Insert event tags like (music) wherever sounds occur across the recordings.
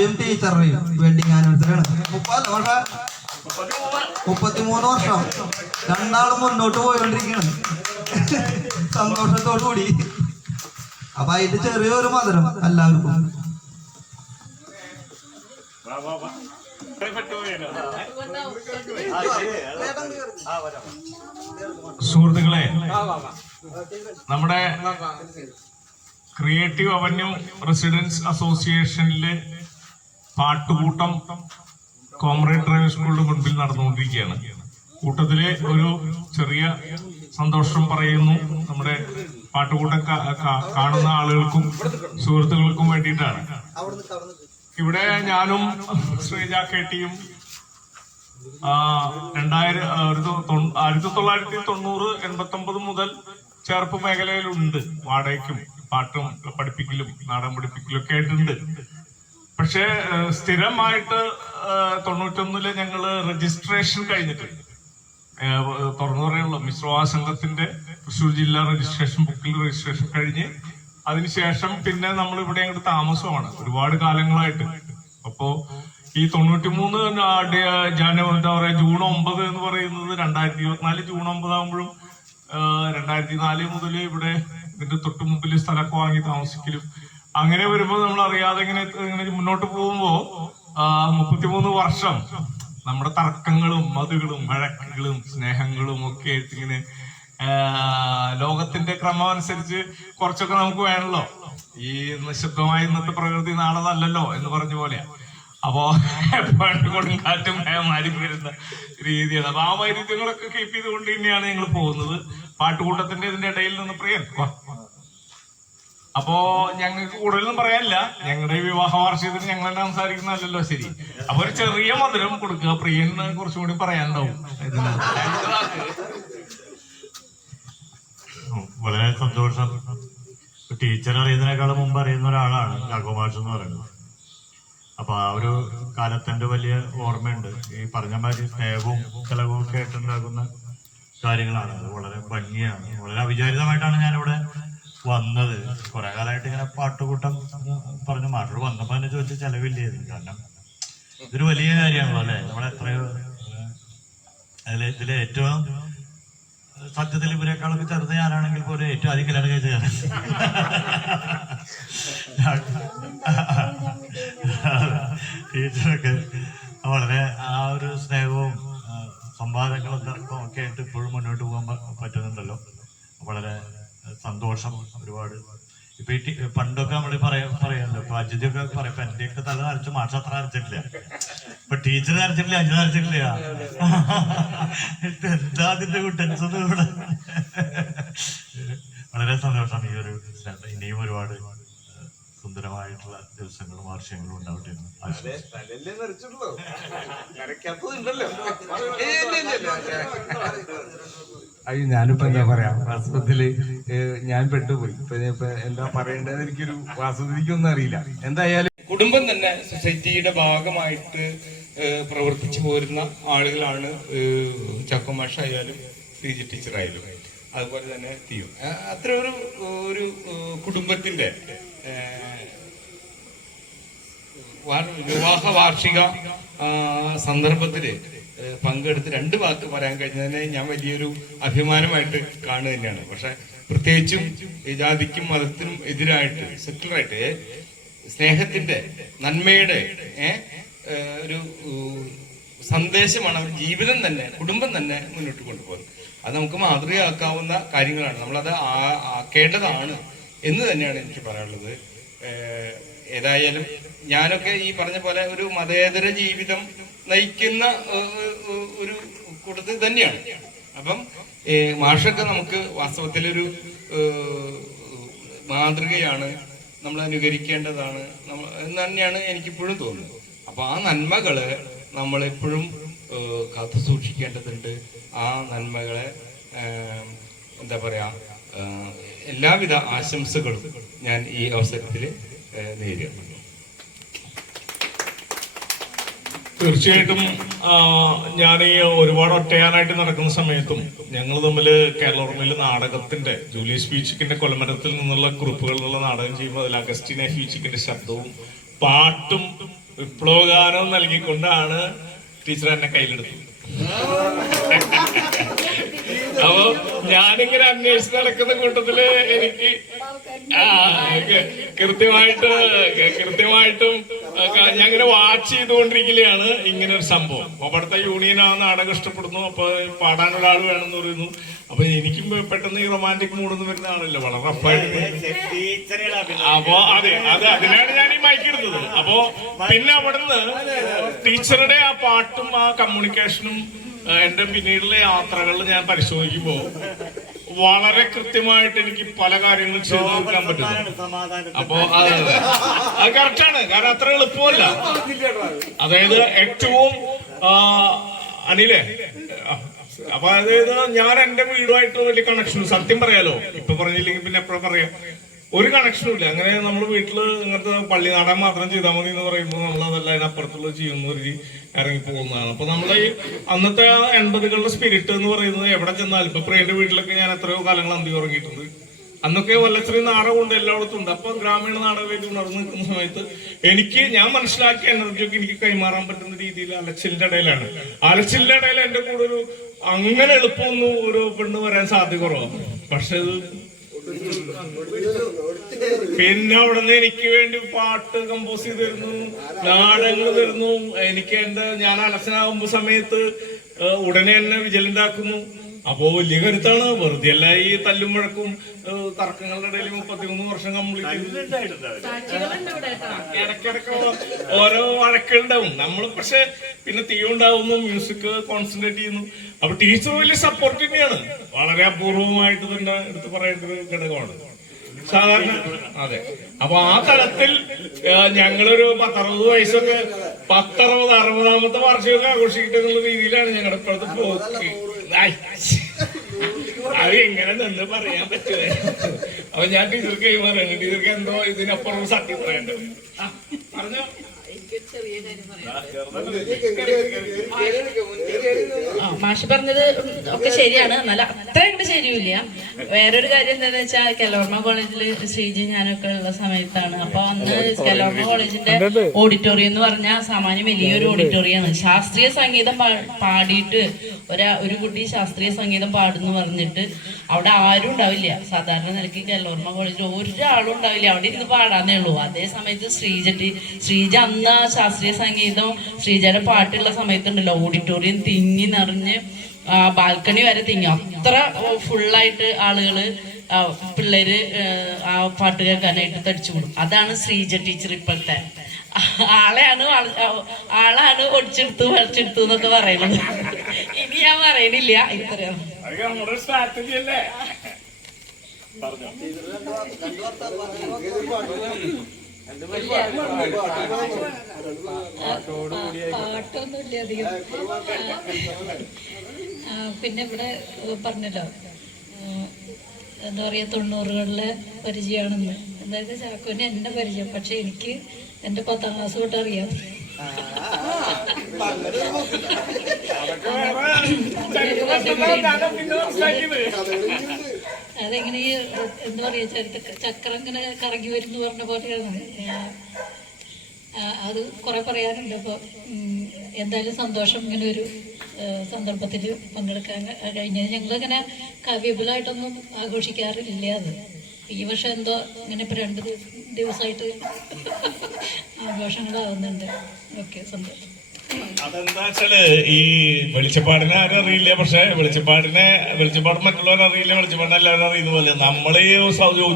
നമ്മുടെ ടീച്ചറിന് wedding anniversary ആണ് മുപ്പത്തിമൂന്ന് വർഷം. രണ്ടാളും മുന്നോട്ട് പോയോണ്ടിരിക്കുകയാണ് സന്തോഷത്തോടു കൂടി. അപ്പൊ അതിന്റെ ചെറിയൊരു മധുരം എല്ലാവർക്കും. സുഹൃത്തുക്കളെ നമ്മുടെ ക്രിയേറ്റീവ് അവന്യൂ റെസിഡൻസ് അസോസിയേഷനിലെ പാട്ടുകൂട്ടം കോമറേഡ് ഡ്രൈവിംഗ് സ്കൂളിന്റെ മുൻപിൽ നടന്നുകൊണ്ടിരിക്കുകയാണ്. കൂട്ടത്തിലെ ഒരു ചെറിയ സന്തോഷം പറയുന്നു നമ്മുടെ പാട്ടുകൂട്ടം കാണുന്ന ആളുകൾക്കും സുഹൃത്തുക്കൾക്കും വേണ്ടിയിട്ടാണ്. ഇവിടെ ഞാനും ശ്രീജ കെട്ടിയും രണ്ടായിരം ആയിരത്തി തൊള്ളായിരത്തി തൊണ്ണൂറ് എൺപത്തി ഒമ്പത് മുതൽ ചേർപ്പ് മേഖലയിലുണ്ട്. വാടകയ്ക്കും പാട്ടും പഠിപ്പിക്കലും നാടൻ പഠിപ്പിക്കലും ഒക്കെ ആയിട്ടുണ്ട്. പക്ഷേ സ്ഥിരമായിട്ട് തൊണ്ണൂറ്റൊന്നിൽ ഞങ്ങൾ രജിസ്ട്രേഷൻ കഴിഞ്ഞിട്ടുണ്ട്. തുറന്നു പറയുള്ളൂ മിശ്രവാ സംഘത്തിന്റെ തൃശ്ശൂർ ജില്ലാ രജിസ്ട്രേഷൻ ബുക്കിൽ രജിസ്ട്രേഷൻ കഴിഞ്ഞ് അതിനുശേഷം പിന്നെ നമ്മൾ ഇവിടെ അങ്ങോട്ട് താമസമാണ് ഒരുപാട് കാലങ്ങളായിട്ട്. അപ്പോ ഈ തൊണ്ണൂറ്റിമൂന്ന് ജനുവരി എന്താ പറയാ ജൂൺ ഒമ്പത് എന്ന് പറയുന്നത് രണ്ടായിരത്തി ഇരുപത്തിനാല് ജൂൺ ഒമ്പതാകുമ്പോഴും രണ്ടായിരത്തി നാല് മുതൽ ഇവിടെ ഇതിന്റെ തൊട്ടു മുമ്പിൽ സ്ഥലമൊക്കെ വാങ്ങി താമസിക്കലും അങ്ങനെ വരുമ്പോ നമ്മൾ അറിയാതെ ഇങ്ങനെ ഇങ്ങനെ മുന്നോട്ട് പോകുമ്പോ മുപ്പത്തിമൂന്ന് വർഷം നമ്മുടെ തർക്കങ്ങളും മതുകളും വഴക്കുകളും സ്നേഹങ്ങളും ഒക്കെ ആയിട്ട് ഇങ്ങനെ ലോകത്തിന്റെ ക്രമം അനുസരിച്ച് കുറച്ചൊക്കെ നമുക്ക് വേണല്ലോ. ഈ നിശബ്ദമായ ഇന്നത്തെ പ്രകൃതി നാളെ നല്ലല്ലോ എന്ന് പറഞ്ഞ പോലെയാ. അപ്പോ പണ്ടുകൊടും കൊടുങ്കാറ്റും മാരി വരുന്ന രീതിയാണ്. അപ്പൊ ആ വൈരുദ്ധ്യങ്ങളൊക്കെ കീപ്പ് ചെയ്തുകൊണ്ട് തന്നെയാണ് ഞങ്ങൾ പോകുന്നത്. പാട്ടുകൂട്ടത്തിന്റെ ഇതിന്റെ ഇടയിൽ നിന്ന് പ്രിയൻ വാ. അപ്പോ ഞങ്ങൾക്ക് കൂടുതലൊന്നും പറയാനില്ല. ഞങ്ങളുടെ വിവാഹ വാർഷികത്തിന് ഞങ്ങൾ തന്നെ സംസാരിക്കുന്നതല്ലോ ശരി. അപ്പൊ ഒരു ചെറിയ മധുരം കൊടുക്കുക പ്രിയന് കുറച്ചും കൂടി പറയാനുണ്ടാവും. വളരെ സന്തോഷം. ടീച്ചർ അറിയുന്നതിനേക്കാളും മുമ്പ് അറിയുന്ന ഒരാളാണ് രാഘവമാഷ് എന്ന് പറയുന്നത്. അപ്പൊ ആ ഒരു കാലത്തിന്റെ വലിയ ഓർമ്മയുണ്ട്. ഈ പറഞ്ഞ മാതിരി സ്നേഹവും ചിലവും ഒക്കെ ആയിട്ടുണ്ടാകുന്ന കാര്യങ്ങളാണ്. അത് വളരെ ഭംഗിയാണ്. വളരെ അവിചാരിതമായിട്ടാണ് ഞാനിവിടെ വന്നത്. കുറെ കാലമായിട്ട് ഇങ്ങനെ പാട്ടുകൂട്ടം പറഞ്ഞു. മാഷോട് വന്നപ്പോ തന്നെ ചോദിച്ച ചെലവില്ലായിരുന്നു. കാരണം ഇതൊരു വലിയ കാര്യമാണല്ലോ അല്ലെ? നമ്മളെത്രയോ അതിൽ ഇതിലെ ഏറ്റവും സത്യത്തിൽ ഇവരെക്കാളൊക്കെ ചെറുത് ഞാനാണെങ്കിൽ പോലും ഏറ്റവും അധികം കല്യാണം കഴിച്ച ടീച്ചറൊക്കെ വളരെ ആ ഒരു സ്നേഹവും സംവാദങ്ങളും തർക്കവും ഒക്കെ ആയിട്ട് ഇപ്പോഴും മുന്നോട്ട് പോകാൻ പറ്റുന്നുണ്ടല്ലോ. വളരെ സന്തോഷം. ഒരുപാട് ഇപ്പൊ ഈ പണ്ടൊക്കെ നമ്മൾ പറയാ പറയാമല്ലോ ഇപ്പൊ അജിതൊക്കെ പറയാം ഇപ്പൊ എന്റെയൊക്കെ തല നരച്ചു മാഷ അത്ര നരച്ചിട്ടില്ല ഇപ്പൊ ടീച്ചർ നരച്ചിട്ടില്ല അജി നരച്ചിട്ടില്ല എന്താ അതിന്റെ ഇവിടെ? വളരെ സന്തോഷം ഈ ഒരു ഇനിയും ഒരുപാട് സുന്ദരമായിട്ടുള്ള ദിവസങ്ങളും വർഷങ്ങളും ഉണ്ടാവട്ടെ അയ്യോ ഞാനിപ്പോ എന്താ പറയാ വാസ്തവത്തിൽ ഞാൻ പെട്ടുപോയി. ഇപ്പൊ എന്താ പറയേണ്ടത് എനിക്കൊരു വാസ്തവത്തിക്കൊന്നും അറിയില്ല. എന്തായാലും കുടുംബം തന്നെ സൊസൈറ്റിയുടെ ഭാഗമായിട്ട് പ്രവർത്തിച്ചു പോരുന്ന ആളുകളാണ് ചക്കമാഷ ആയാലും സി ജി ടീച്ചർ ആയാലും അതുപോലെ തന്നെ തീയും. അത്ര ഒരു ഒരു കുടുംബത്തിന്റെ വിവാഹ വാർഷിക സന്ദർഭത്തിൽ പങ്കെടുത്ത് രണ്ട് വാക്ക് പറയാൻ കഴിഞ്ഞതിനെ ഞാൻ വലിയൊരു അഭിമാനമായിട്ട് കാണുക തന്നെയാണ്. പക്ഷെ പ്രത്യേകിച്ചും ജാതിക്കും മതത്തിനും എതിരായിട്ട് സെക്യുലറായിട്ട് സ്നേഹത്തിന്റെ നന്മയുടെ ഒരു സന്ദേശമാണ് അവർ ജീവിതം തന്നെ കുടുംബം തന്നെ മുന്നോട്ട് കൊണ്ടുപോകുന്നത്. അത് നമുക്ക് മാതൃകയാക്കാവുന്ന കാര്യങ്ങളാണ്. നമ്മളത് ആക്കേണ്ടതാണ്. എന്ന് തന്നെയാണ് എനിക്ക് പറയാനുള്ളത്. ഏതായാലും ഞാനൊക്കെ ഈ പറഞ്ഞ പോലെ ഒരു മതേതര ജീവിതം നയിക്കുന്ന ഒരു കൂട്ടത്തിൽ തന്നെയാണ്. അപ്പം മാഷൊക്കെ നമുക്ക് വാസ്തവത്തിലൊരു മാതൃകയാണ്. നമ്മൾ അനുകരിക്കേണ്ടതാണ്. നമ്മൾ എന്ന് തന്നെയാണ് എനിക്കിപ്പോഴും തോന്നുന്നത്. അപ്പൊ ആ നന്മകൾ നമ്മളെപ്പോഴും കാത്തു സൂക്ഷിക്കേണ്ടതുണ്ട് ആ നന്മകളെ എന്താ പറയാ എല്ലാവിധ ആശംസകളും ഞാൻ ഈ അവസരത്തിൽ നേരിടുന്നു തീർച്ചയായിട്ടും ഞാൻ ഈ ഒരുപാട് ഒറ്റയാനായിട്ട് നടക്കുന്ന സമയത്തും ഞങ്ങൾ തമ്മിൽ കേരള ഓർമ്മയിലെ നാടകത്തിന്റെ ജൂലിയസ് ഫീച്ചിക്കിന്റെ കൊലമരത്തിൽ നിന്നുള്ള കുറിപ്പുകൾ എന്നുള്ള നാടകം ചെയ്യുമ്പോൾ അതിൽ അഗസ്റ്റിനെ ഫീച്ചിക്കിന്റെ ശബ്ദവും പാട്ടും വിപ്ലവഗാനവും നൽകിക്കൊണ്ടാണ് ടീച്ചർ എന്നെ കയ്യിലെടുത്തത്. (laughs) അപ്പൊ ഞാനിങ്ങനെ അന്വേഷിച്ച് നടക്കുന്ന കൂട്ടത്തിൽ എനിക്ക് കൃത്യമായിട്ട് കൃത്യമായിട്ടും ഞാൻ ഇങ്ങനെ വാച്ച് ചെയ്തുകൊണ്ടിരിക്കുകയാണ് ഇങ്ങനെ ഒരു സംഭവം. അപ്പൊ അവിടുത്തെ യൂണിയൻ ആ നാടകം ഇഷ്ടപ്പെടുന്നു. അപ്പൊ പാടാൻ ഒരാൾ വേണമെന്ന് പറയുന്നു. അപ്പൊ എനിക്കും പെട്ടെന്ന് ഈ റൊമാന്റിക് മൂഡൊന്നും വരുന്ന ആളല്ല. വളരെ റഫായിട്ട് അപ്പൊ അതെ അത് അതിനാണ് ഞാൻ ഈ മയക്കിടുന്നത് അപ്പോ പിന്നെ അവിടുന്ന് ടീച്ചറുടെ ആ പാട്ടും ആ കമ്മ്യൂണിക്കേഷനും എന്റെ പിന്നീടുള്ള യാത്രകളിൽ ഞാൻ പരിശോധിക്കുമ്പോ വളരെ കൃത്യമായിട്ട് എനിക്ക് പല കാര്യങ്ങളും ചെയ്തു തീർക്കാൻ പറ്റുന്നു. അപ്പോ അത് അതെ. കറക്റ്റാണ് കാരണം അത്ര എളുപ്പമല്ല. അതായത് ഏറ്റവും അനിലേ അപ്പൊ അതായത് ഞാൻ എന്റെ വീടുമായിട്ട് വലിയ കണക്ഷൻ സത്യം പറയാലോ. ഇപ്പൊ പറഞ്ഞില്ലെങ്കിൽ പിന്നെ എപ്പോഴും പറയാം? ഒരു കണക്ഷനും ഇല്ല. അങ്ങനെ നമ്മൾ വീട്ടിൽ ഇങ്ങനത്തെ പള്ളി നാടൻ മാത്രം ചെയ്താൽ മതി എന്ന് പറയുമ്പോൾ നമ്മൾ അതല്ല അതിനപ്പുറത്തുള്ള ചെയ്യുന്ന ഒരു ഇറങ്ങി പോകുന്നതാണ്. അപ്പൊ നമ്മളെ ഈ അന്നത്തെ എൺപതുകളുടെ സ്പിരിറ്റ് എന്ന് പറയുന്നത് എവിടെ ചെന്നാലും ഇപ്പൊ പ്രിയന്റെ വീട്ടിലൊക്കെ ഞാൻ എത്രയോ കാലങ്ങൾ അന്തി ഉറങ്ങിയിട്ടുണ്ട്. അന്നൊക്കെ വല്ലശ്രീ നാടകമുണ്ട് എല്ലായിടത്തും ഉണ്ട്. അപ്പൊ ഗ്രാമീണ നാടകമായിട്ട് ഉണർന്നു നിൽക്കുന്ന സമയത്ത് എനിക്ക് ഞാൻ മനസ്സിലാക്കിയ എനർജിയൊക്കെ എനിക്ക് കൈമാറാൻ പറ്റുന്ന രീതിയിൽ അലച്ചിലിന്റെ ഇടയിലാണ്. അലച്ചിലിന്റെ ഇടയിൽ എന്റെ കൂടെ ഒരു അങ്ങനെ എളുപ്പമൊന്നും ഒരു പെണ്ണ് വരാൻ സാധ്യത കുറവാണ് പക്ഷെ പിന്നെ അവിടുന്ന് എനിക്ക് വേണ്ടി പാട്ട് കമ്പോസ് ചെയ്ത് തരുന്നു നാടകങ്ങൾ തരുന്നു. എനിക്ക് എന്റെ ഞാൻ അലസനാകുമ്പോ സമയത്ത് ഉടനെ തന്നെ വിജിലന്റ് ആക്കുന്നു അപ്പോ വലിയ കരുത്താണ്. വെറുതെ അല്ല ഈ തല്ലും വഴക്കും തർക്കങ്ങളുടെ ഇടയിൽ മുപ്പത്തിമൂന്ന് വർഷം കംപ്ലീറ്റ് ഇടയ്ക്കിടയ്ക്ക് ഓരോ വഴക്കുണ്ടാവും നമ്മൾ പക്ഷെ പിന്നെ തീ ഉണ്ടാവുന്നു മ്യൂസിക് കോൺസെൻട്രേറ്റ് ചെയ്യുന്നു. അപ്പൊ ടീച്ചർ വലിയ സപ്പോർട്ട് തന്നെയാണ്. വളരെ അപൂർവമായിട്ട് തന്നെ എടുത്ത് പറയേണ്ട ഒരു ഘടകമാണ്. സാധാരണ അതെ. അപ്പൊ ആ തലത്തിൽ ഞങ്ങളൊരു പത്തറുപത് വയസ്സൊക്കെ പത്തറുപത് അറുപതാമത്തെ വാർഷികമൊക്കെ ആഘോഷിക്കട്ടെ എന്നുള്ള രീതിയിലാണ് ഞങ്ങളുടെ ഇപ്പോഴത്തെ. അത് എങ്ങനെ നിന്ന് പറയാൻ പറ്റുമേ അപ്പൊ ഞാൻ ടീച്ചർക്ക് കൈമാറാണ് ടീച്ചർക്ക് എന്തോ ഇതിനപ്പുറം സത്യം പറയേണ്ടത് പറഞ്ഞോ. മാഷ് പറഞ്ഞത് ഒക്കെ ശരിയാണ്. എന്നാലും അത്ര അങ്ങോട്ട് ശരിയില്ല വേറൊരു കാര്യം എന്താണെന്ന് വെച്ചാൽ കലോർമ കോളേജിൽ ശ്രീജി ഞാനൊക്കെ ഉള്ള സമയത്താണ്. അപ്പൊ അന്ന് കലോർമ കോളേജിന്റെ ഓഡിറ്റോറിയം എന്ന് പറഞ്ഞാൽ സാമാന്യം വലിയൊരു ഓഡിറ്റോറിയമാണ് ശാസ്ത്രീയ സംഗീതം പാടിയിട്ട് ഒരാ ഒരു കുട്ടി ശാസ്ത്രീയ സംഗീതം പാടുന്നു പറഞ്ഞിട്ട് അവിടെ ആരും ഉണ്ടാവില്ല. സാധാരണ നിലയ്ക്ക് കലോർമ കോളേജിൽ ഒരാളും ഉണ്ടാവില്ല. അവിടെ ഇരുന്ന് പാടാന്നേ ഉള്ളൂ. അതേ സമയത്ത് ശ്രീജ ശ്രീജ അന്ന് ആ ശാസ്ത്രീയ സംഗീതം ശ്രീജയുടെ പാട്ടുള്ള സമയത്തുണ്ടല്ലോ ഓഡിറ്റോറിയം തിങ്ങി നിറഞ്ഞ് ബാൽക്കണി വരെ തിങ്ങി. അത്ര ഫുള്ളായിട്ട് ആളുകൾ പിള്ളേര് ആ പാട്ട് കേൾക്കാനായിട്ട് തടിച്ചു കൂടും. അതാണ് ശ്രീജ ടീച്ചർ ഇപ്പോഴത്തെ. ആളെയാണ് ആളാണ് ഒടിച്ചെടുത്തു വളച്ചെടുത്തു എന്നൊക്കെ പറയുന്നത്. ഇനി ഞാൻ പറയണില്ല. ഇത്രയാണ് പിന്നെ ഇവിടെ പറഞ്ഞല്ലോ. എന്താ പറയാ തൊണ്ണൂറുകളിലെ പരിചയമാണെന്ന്. എന്തായാലും ചാക്കോന് എന്റെ പരിചയം പക്ഷെ എനിക്ക് എന്റെ പത്താം ക്ലാസ് തൊട്ട് അറിയാം. അതെങ്ങനെ ഈ എന്താ പറയുക ചരിത്ര ചക്രം ഇങ്ങനെ കറങ്ങി വരുന്നു പറഞ്ഞ പോലെയാണ്. അത് കുറെ പറയാനുണ്ട്. അപ്പോൾ എന്തായാലും സന്തോഷം ഇങ്ങനെ ഒരു സന്ദർഭത്തിൽ പങ്കെടുക്കാൻ കഴിഞ്ഞത്. ഞങ്ങളിങ്ങനെ വിപുലമായിട്ടൊന്നും ആഘോഷിക്കാറില്ല അത്. ഈ വർഷം എന്തോ ഇങ്ങനെ ഇപ്പൊ രണ്ട് ദിവസം ദിവസമായിട്ട് ആഘോഷങ്ങളാവുന്നുണ്ട്. ഓക്കെ സന്തോഷം. അതെന്താ വെച്ചാൽ ഈ വെളിച്ചപ്പാടിനെ ആരും അറിയില്ല പക്ഷെ വെളിച്ചപ്പാടിനെ വെളിച്ചപ്പാട് മറ്റുള്ളവർ അറിയില്ല വെളിച്ചപ്പാടിനെ എല്ലാവരും അറിയുന്ന പോലെ. നമ്മൾ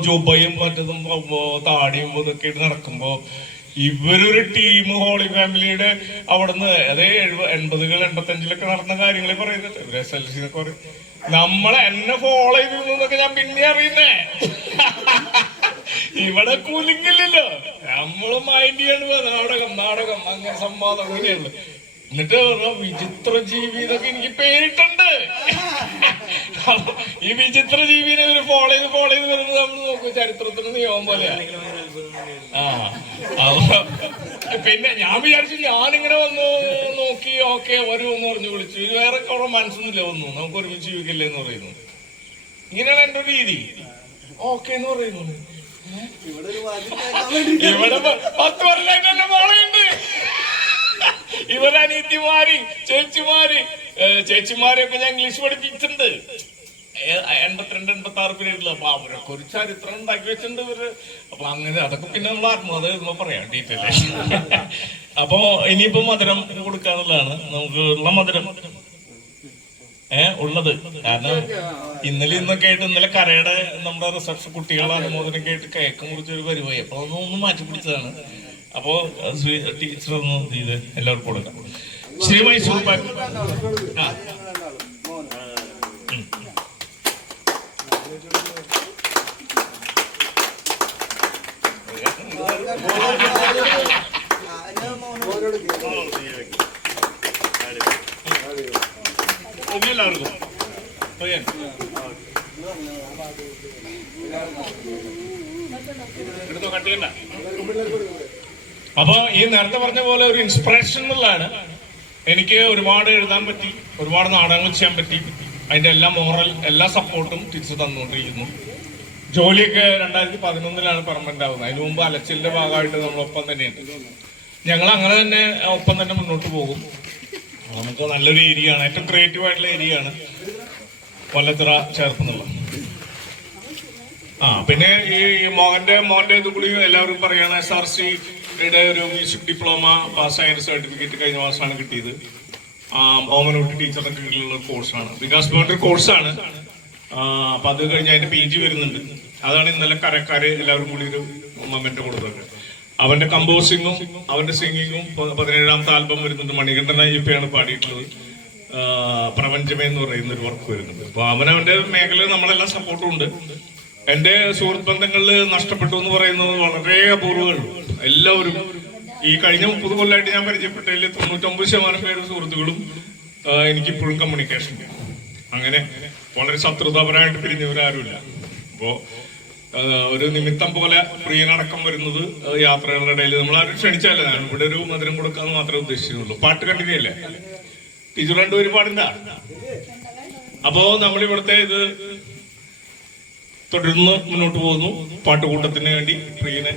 ജൂബയും മറ്റതും താടിയും ഇതൊക്കെ ഇട്ട് നടക്കുമ്പോ ഇവരൊരു ടീം ഹോളി ഫാമിലിയുടെ അവിടുന്ന് അതേ എഴുപ എൺപതുകൾ എൺപത്തഞ്ചിലൊക്കെ നടന്ന കാര്യങ്ങളെ പറയുന്നത് ഇവരെ എസ് എൽ സി എന്നൊക്കെ പറയും. നമ്മളെ എന്നെ ഫോളോ ചെയ്തിരുന്നൊക്കെ ഞാൻ പിന്നെ അറിയുന്നേ. (laughs) ഇവിടെ കൂലിങ്ങില്ലല്ലോ. നമ്മൾ മൈൻഡ് ചെയ്യണ നാടകം നാടകം അങ്ങനെ സംവാദം അങ്ങനെയുള്ളു എന്നിട്ട് വിചിത്ര ജീവി എന്നൊക്കെ എനിക്ക് പേരിട്ടുണ്ട്. ഈ വിചിത്ര ജീവിനെ ഒരു ഫോളോ ചെയ്ത് ഫോളോ ചെയ്ത് വരുന്നത് നമ്മൾ നോക്കും. ചരിത്രത്തിന് നിയമം പോലെ ആ പിന്നെ ഞാൻ വിചാരിച്ചു ഞാനിങ്ങനെ വന്ന് നോക്കി ഓക്കെ എന്ന് പറഞ്ഞു വിളിച്ചു. വേറെ കുറെ മനസ്സൊന്നുമില്ല വന്നു. നമുക്ക് ഒരുമിച്ച് ജീവിക്കില്ലേ എന്ന് പറയുന്നു. ഇങ്ങനെയാണ് എന്റെ രീതി. ഓക്കെ എന്ന് പറയുന്നു. ഇവിടെ പത്ത് വർഷമായിട്ടല്ലേ മോളുണ്ട്. ഇവരെ ചേച്ചിമാരെയൊക്കെ ഞാൻ ഇംഗ്ലീഷ് പഠിപ്പിച്ചിട്ടുണ്ട്. എൺപത്തിരണ്ട് എൺപത്തി ആറ് പീരീഡിൽ അപ്പൊ അവരൊക്കെ ചരിത്രം ഉണ്ടാക്കി വെച്ചിട്ടുണ്ട് ഇവർ. അപ്പൊ അങ്ങനെ അതൊക്കെ പിന്നെ നമ്മൾ ആത്മകഥ പറയാം ഡീറ്റെയിൽ അപ്പോ ഇനിയിപ്പോ മധുരം കൊടുക്കാന്നുള്ളതാണ് നമുക്ക് ഉള്ള മധുരം. ഏ ഉള്ളത്. കാരണം ഇന്നലെ ഇന്നൊക്കെ ആയിട്ട് ഇന്നലെ കരയുടെ നമ്മുടെ റിസപ്ഷൻ കുട്ടികളെ അനുമോദനം കേട്ട് കേക്ക് മുറിച്ച ഒരു പരിപാടി. അപ്പൊ അതൊന്നും ഒന്ന് മാറ്റി പിടിച്ചതാണ്. അപ്പോ ടീച്ചർ ഒന്ന് ഇത് എല്ലാവർക്കും കൊടുക്കാം. ശ്രീ മൈസൂർ പാക്ക് ഇത് എല്ലാവർക്കും അപ്പൊ ഈ നേരത്തെ പറഞ്ഞ പോലെ ഒരു ഇൻസ്പിറേഷൻ എന്നുള്ളതാണ് എനിക്ക് ഒരുപാട് എഴുതാൻ പറ്റി ഒരുപാട് നാടകങ്ങൾ ചെയ്യാൻ പറ്റി. അതിന്റെ എല്ലാ മോറൽ എല്ലാ സപ്പോർട്ടും തിരിച്ചു തന്നുകൊണ്ടിരിക്കുന്നു. ജോലിയൊക്കെ രണ്ടായിരത്തി പതിനൊന്നിലാണ് പെർമനന്റ് ആവുന്നത്. അതിനു മുമ്പ് അലച്ചിലിന്റെ ഭാഗമായിട്ട് നമ്മളൊപ്പം തന്നെയുണ്ട് ഞങ്ങൾ അങ്ങനെ തന്നെ ഒപ്പം തന്നെ മുന്നോട്ട് പോകും. നമുക്ക് നല്ലൊരു ഏരിയ ആണ്. ഏറ്റവും ക്രിയേറ്റീവ് ആയിട്ടുള്ള ഏരിയ ആണ് കൊല്ലത്തിറ ചേർക്കുന്നുള്ള ആ പിന്നെ ഈ മോഹന്റെ മോന്റെ ഇത് എല്ലാവരും പറയുകയാണ് എസ് ആർ സിയുടെ ഒരു മ്യൂസിക് ഡിപ്ലോമ പാസ്സായ സർട്ടിഫിക്കറ്റ് കഴിഞ്ഞ മാസമാണ് കിട്ടിയത്. ഓമനൂട്ടി ടീച്ചറുടെ കീഴിലുള്ള കോഴ്സാണ് വികാസ് ഭവന്റെ കോഴ്സാണ് അപ്പൊ അത് കഴിഞ്ഞ് അതിന്റെ പി ജി വരുന്നുണ്ട്. അതാണ് ഇന്നലെ കരക്കാര് എല്ലാവരും കൂടി ഒരു മൊമെന്റ് കൊടുത്തത്. അവന്റെ കമ്പോസിങ്ങും അവന്റെ സിംഗിങ്ങും പതിനേഴാമത്തെ ആൽബം വരുന്നുണ്ട്. മണികണ്ഠൻ അയ്യപ്പയാണ് പാടിയിട്ടുള്ളത്. പ്രപഞ്ചമേ എന്ന് പറയുന്ന ഒരു വർക്ക് വരുന്നുണ്ട്. അപ്പൊ അവനവന്റെ മേഖലയിൽ നമ്മളെല്ലാം സപ്പോർട്ടും ഉണ്ട്. എന്റെ സുഹൃത്ത് ബന്ധങ്ങളിൽ നഷ്ടപ്പെട്ടു എന്ന് പറയുന്നത് വളരെ അപൂർവമാണ് എല്ലാവരും ഈ കഴിഞ്ഞ മുപ്പത് കൊല്ലമായിട്ട് ഞാൻ പരിചയപ്പെട്ടതിൽ തൊണ്ണൂറ്റൊമ്പത് ശതമാനം പേര് സുഹൃത്തുക്കളും എനിക്ക് എനിക്കിപ്പോഴും കമ്മ്യൂണിക്കേഷൻ അങ്ങനെ വളരെ ശത്രുതാപരമായിട്ട് പിരിഞ്ഞവരാരുമില്ല. അപ്പോ ആ, ഒരു നിമിത്തം പോലെ പ്രിയനടക്കം വരുന്നത് യാത്രകളുടെ ഇടയിൽ. നമ്മൾ ആരും ക്ഷണിച്ചല്ല ഇവിടെ ഒരു മധുരം കൊടുക്കാന്ന് മാത്രമേ ഉദ്ദേശിച്ചുള്ളൂ പാട്ട് കണ്ടിന്യൂ അല്ലേ ടീച്ചർ രണ്ടുപേരും പാടില്ല അപ്പോ നമ്മൾ ഇവിടുത്തെ ഇത് തുടർന്ന് മുന്നോട്ട് പോകുന്നു. പാട്ടുകൂട്ടത്തിന് വേണ്ടി പ്രിയനെ